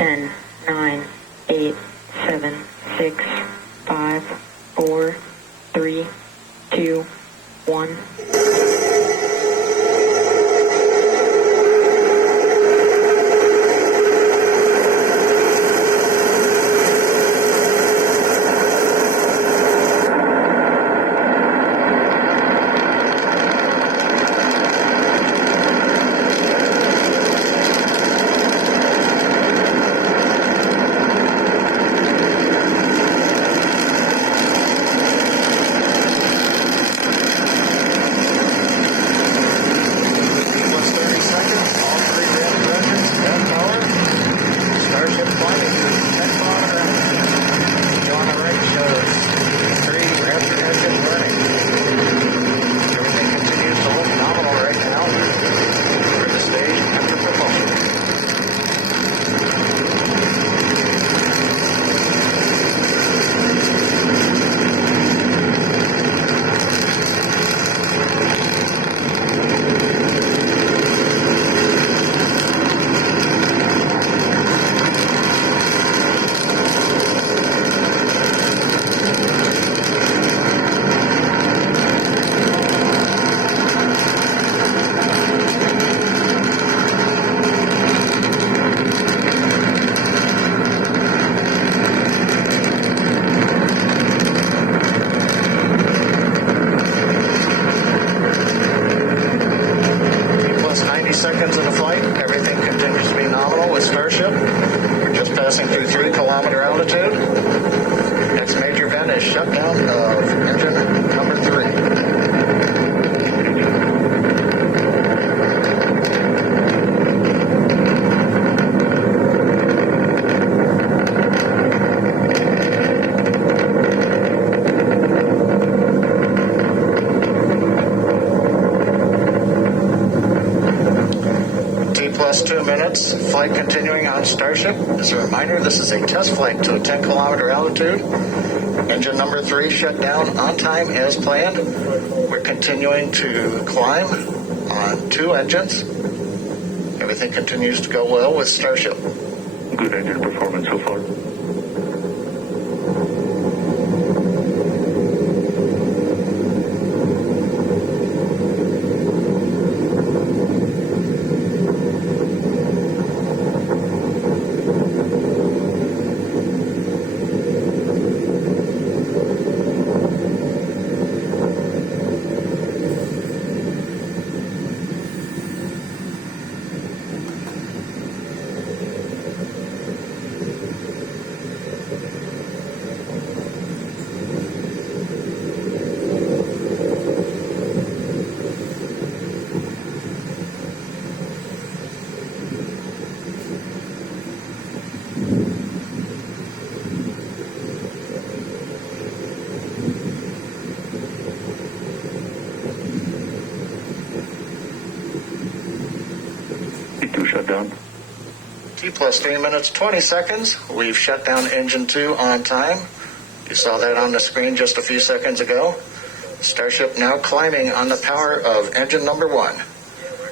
10, 9, 8, 7, 6, 5, 4, 3, 2, 1. Seconds of the flight. Everything continues to be nominal with Starship. We're just passing through 3-kilometer altitude. Next major event is shutdown of engine number 3. 2 minutes. Flight continuing on Starship. As a reminder, this is a test flight to a 10-kilometer altitude. Engine number 3 shut down on time as planned. We're continuing to climb on 2 engines. Everything continues to go well with Starship. Good engine performance so far. Shut down. T plus 3 minutes, 20 seconds. We've shut down engine 2 on time. You saw that on the screen just a few seconds ago. Starship now climbing on the power of engine number 1,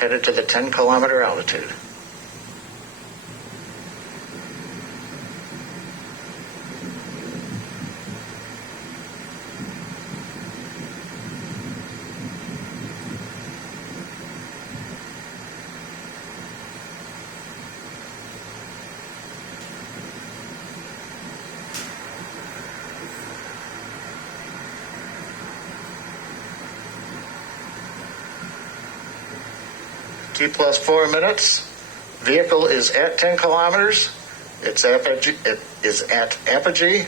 headed to the 10-kilometer altitude. T plus 4 minutes. Vehicle is at 10 kilometers. It is at apogee.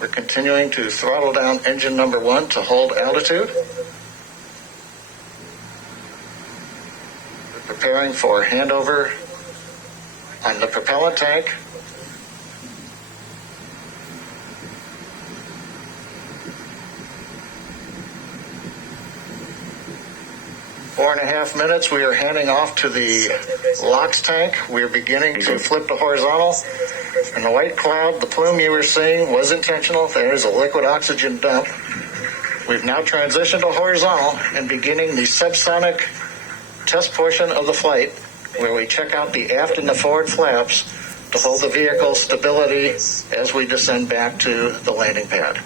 We're continuing to throttle down engine number 1 to hold altitude. We're preparing for handover on the propellant tank. Four and a half minutes, we are handing off to the LOX tank. We are beginning to flip to horizontal. And the white cloud, the plume you were seeing was intentional. There is a liquid oxygen dump. We've now transitioned to horizontal and beginning the subsonic test portion of the flight, where we check out the aft and the forward flaps to hold the vehicle stability as we descend back to the landing pad.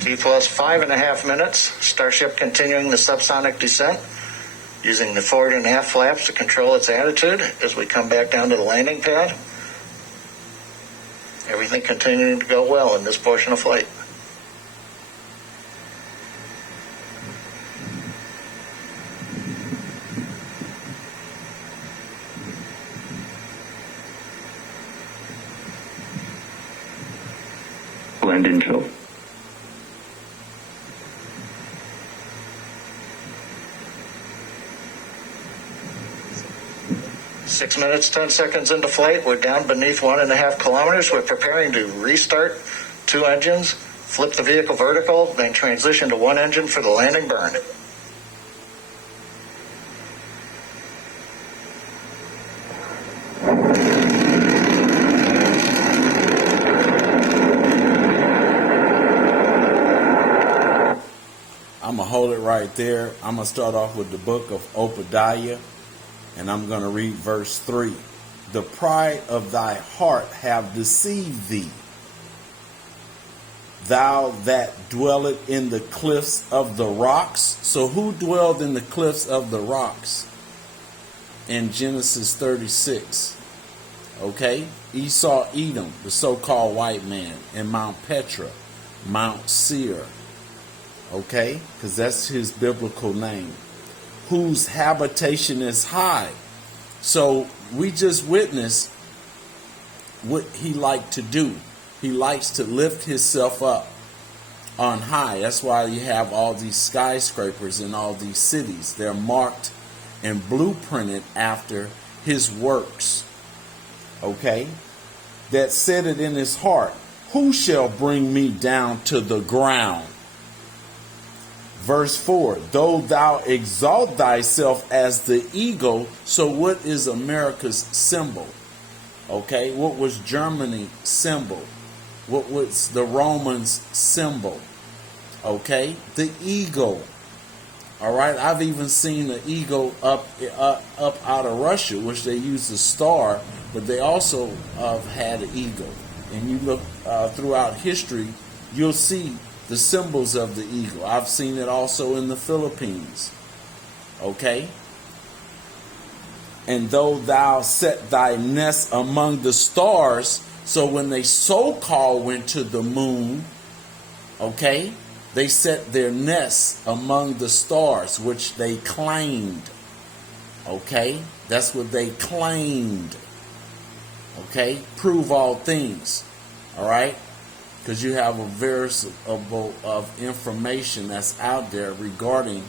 T plus 5.5 minutes. Starship continuing the subsonic descent, using the forward and aft flaps to control its attitude as we come back down to the landing pad. Everything continuing to go well in this portion of flight. Landing show. Six minutes, 10 seconds into flight. We're down beneath 1.5 kilometers. We're preparing to restart 2 engines, flip the vehicle vertical, then transition to 1 engine for the landing burn. I'm going to hold it right there. I'm going to start off with the book of Obadiah, and I'm going to read verse 3. The pride of thy heart have deceived thee, thou that dwellest in the cliffs of the rocks. So who dwelled in the cliffs of the rocks? In Genesis 36. Okay? Esau, Edom, the so-called white man, and Mount Petra, Mount Seir. Okay? Because that's his biblical name. Whose habitation is high. So we just witnessed what he liked to do. He likes to lift himself up on high. That's why you have all these skyscrapers in all these cities. They're marked and blueprinted after his works. Okay? That said it in his heart, who shall bring me down to the ground? Verse 4, though thou exalt thyself as the eagle. So what is America's symbol? Okay, what was Germany's symbol? What was the Romans' symbol? Okay, the eagle. All right, I've even seen the eagle up out of Russia, which they use the star, but they also had an eagle. And you look throughout history, you'll see the symbols of the eagle. I've seen it also in the Philippines. Okay? And though thou set thy nest among the stars, so when they so-called went to the moon, okay, they set their nests among the stars, which they claimed. Okay? That's what they claimed. Okay? Prove all things. All right? Because you have a variable of information that's out there regarding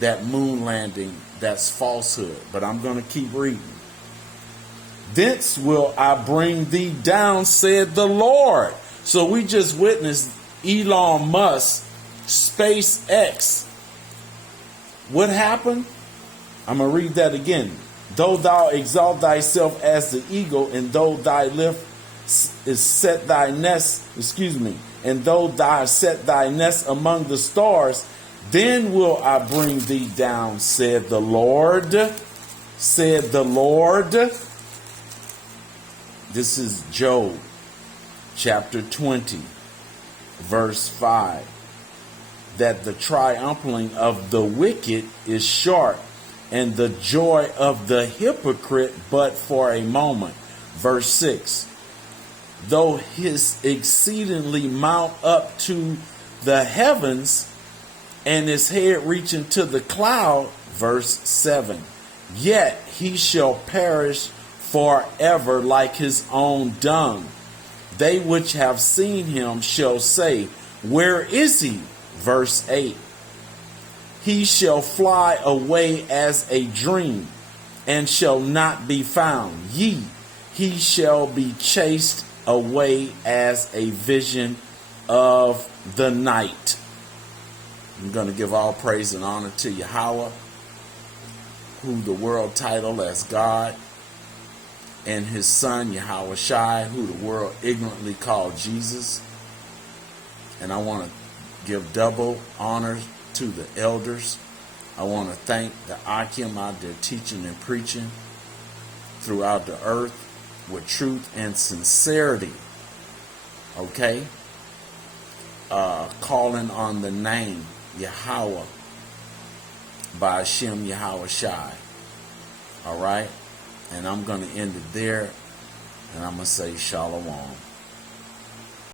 that moon landing that's falsehood. But I'm going to keep reading. Thence will I bring thee down, said the Lord. So we just witnessed Elon Musk, SpaceX. What happened? I'm going to read that again. Though thou exalt thyself as the eagle, and though thy lift is set thy nest, and though thou set thy nest among the stars, then will I bring thee down, said the Lord. Said the Lord. This is Job, chapter 20, verse 5. That the triumphing of the wicked is short, and the joy of the hypocrite but for a moment. Verse 6. Though his exceedingly mount up to the heavens, and his head reach into the cloud, verse 7, yet he shall perish forever like his own dung. They which have seen him shall say, where is he? Verse 8, He shall fly away as a dream, and shall not be found. He shall be chased away as a vision of the night. I'm going to give all praise and honor to Yahweh, who the world titled as God, and his son Yahweh Shai, who the world ignorantly called Jesus. And I want to give double honor to the elders. I want to thank the Akim out there teaching and preaching throughout the earth with truth and sincerity. Okay? Calling on the name Yahweh by Hashem Yahweh Shai. All right? And I'm going to end it there. And I'm going to say Shalom.